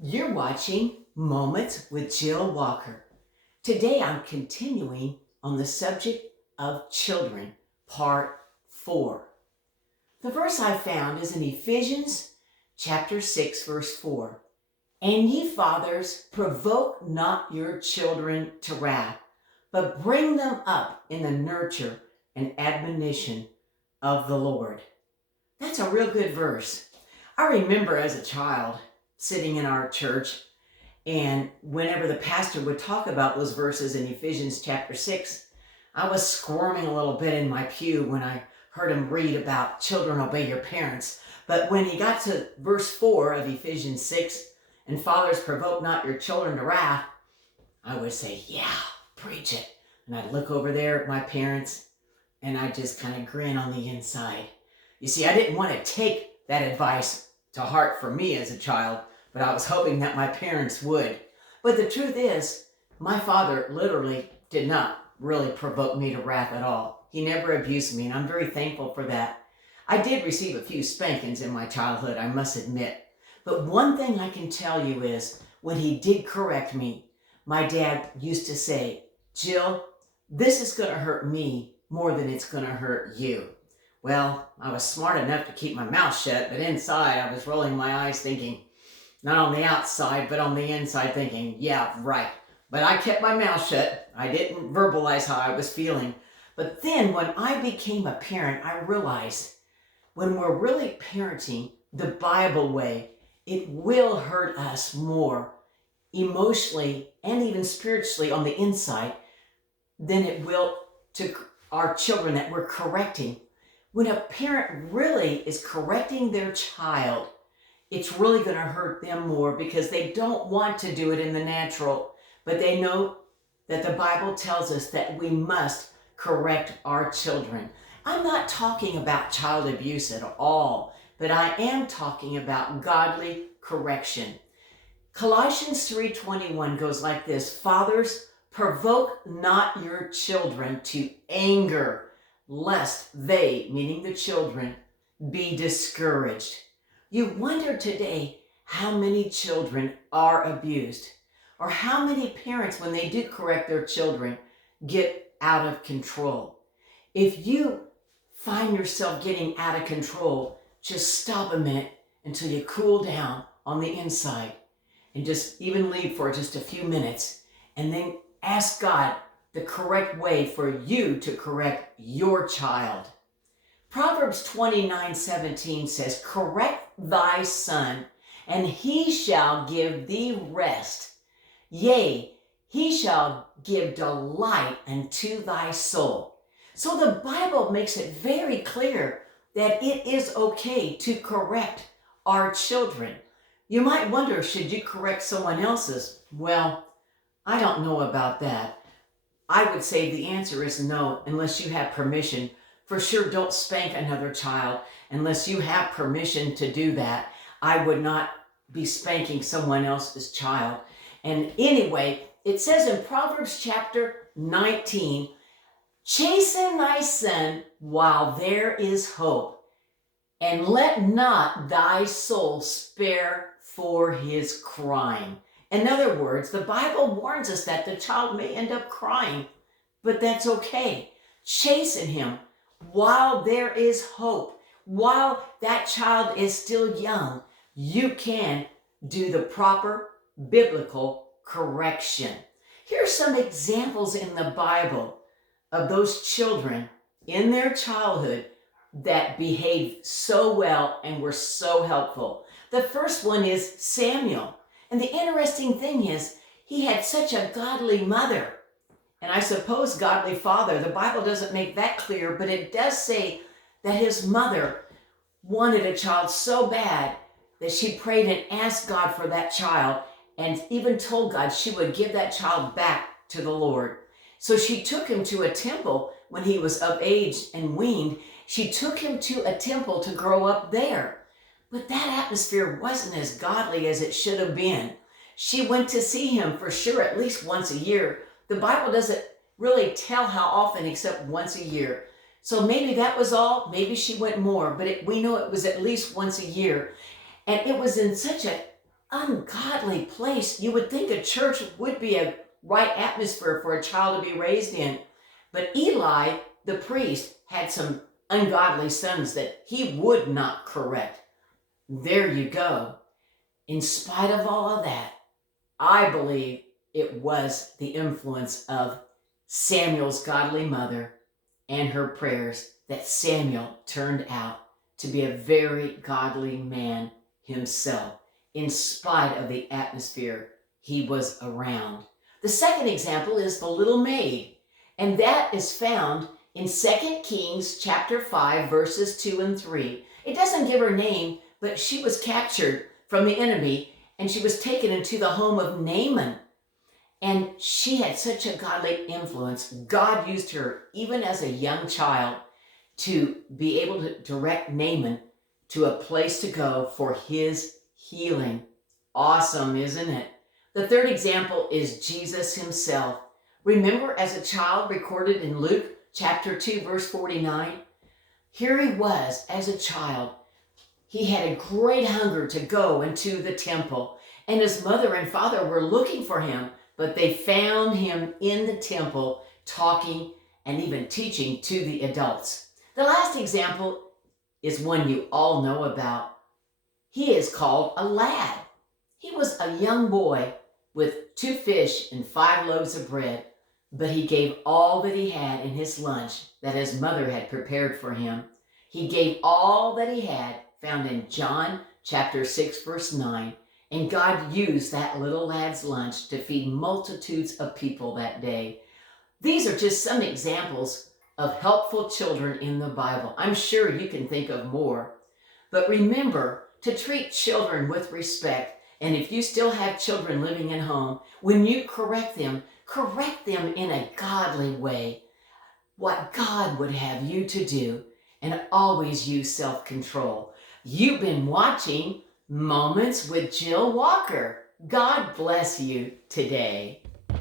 You're watching Moments with Jill Walker. Today I'm continuing on the subject of children, part 4. The verse I found is in Ephesians chapter 6, verse 4. And ye fathers, provoke not your children to wrath, but bring them up in the nurture and admonition of the Lord. That's a real good verse. I remember as a child sitting in our church, and whenever the pastor would talk about those verses in Ephesians chapter 6, I was squirming a little bit in my pew when I heard him read about children obey your parents. But when he got to verse 4 of Ephesians 6, and fathers provoke not your children to wrath, I would say, yeah, preach it. And I'd look over there at my parents and I'd just kind of grin on the inside. You see, I didn't want to take that advice to heart for me as a child, but I was hoping that my parents would. But the truth is, my father literally did not really provoke me to wrath at all. He never abused me, and I'm very thankful for that. I did receive a few spankings in my childhood, I must admit. But one thing I can tell you is, when he did correct me, my dad used to say, Jill, this is going to hurt me more than it's going to hurt you. Well, I was smart enough to keep my mouth shut, but inside I was rolling my eyes thinking, not on the outside, but on the inside thinking, yeah, right. But I kept my mouth shut. I didn't verbalize how I was feeling. But then when I became a parent, I realized when we're really parenting the Bible way, it will hurt us more emotionally and even spiritually on the inside than it will to our children that we're correcting. When a parent really is correcting their child, it's really going to hurt them more because they don't want to do it in the natural, but they know that the Bible tells us that we must correct our children. I'm not talking about child abuse at all, but I am talking about godly correction. Colossians 3:21 goes like this, Fathers, provoke not your children to anger, lest they, meaning the children, be discouraged. You wonder today how many children are abused, or how many parents, when they do correct their children, get out of control. If you find yourself getting out of control, just stop a minute until you cool down on the inside and just even leave for just a few minutes and then ask God the correct way for you to correct your child. Proverbs 29:17 says, Correct thy son, and he shall give thee rest. Yea, he shall give delight unto thy soul. So the Bible makes it very clear that it is okay to correct our children. You might wonder, should you correct someone else's? Well, I don't know about that. I would say the answer is no, unless you have permission. For sure, don't spank another child unless you have permission to do that. I would not be spanking someone else's child. And anyway, it says in Proverbs chapter 19, Chasten thy son while there is hope, and let not thy soul spare for his crime. In other words, the Bible warns us that the child may end up crying, but that's okay. Chasten him while there is hope. While that child is still young, you can do the proper biblical correction. Here's some examples in the Bible of those children in their childhood that behaved so well and were so helpful. The first one is Samuel. And the interesting thing is, he had such a godly mother. And I suppose godly father. The Bible doesn't make that clear, but it does say that his mother wanted a child so bad that she prayed and asked God for that child and even told God she would give that child back to the Lord. So she took him to a temple when he was of age and weaned. She took him to a temple to grow up there. But that atmosphere wasn't as godly as it should have been. She went to see him for sure at least once a year. The Bible doesn't really tell how often except once a year. So maybe that was all. Maybe she went more, but we know it was at least once a year. And it was in such a ungodly place. You would think a church would be a right atmosphere for a child to be raised in. But Eli, the priest, had some ungodly sons that he would not correct. There you go. In spite of all of that, I believe it was the influence of Samuel's godly mother and her prayers that Samuel turned out to be a very godly man himself, in spite of the atmosphere he was around. The second example is the little maid, and that is found in 2 Kings chapter 5, verses 2 and 3. It doesn't give her name, but she was captured from the enemy, and she was taken into the home of Naaman. And she had such a godly influence. God used her, even as a young child, to be able to direct Naaman to a place to go for his healing. Awesome, isn't it? The third example is Jesus himself. Remember, as a child, recorded in Luke chapter 2, verse 49, here he was as a child. He had a great hunger to go into the temple, and his mother and father were looking for him, but they found him in the temple talking and even teaching to the adults. The last example is one you all know about. He is called a lad. He was a young boy with 2 fish and 5 loaves of bread, but he gave all that he had in his lunch that his mother had prepared for him. He gave all that he had, found in John chapter 6, verse 9, and God used that little lad's lunch to feed multitudes of people that day. These are just some examples of helpful children in the Bible. I'm sure you can think of more. But remember to treat children with respect. And if you still have children living at home, when you correct them in a godly way, what God would have you to do, and always use self-control. You've been watching Moments with Jill Walker. God bless you today.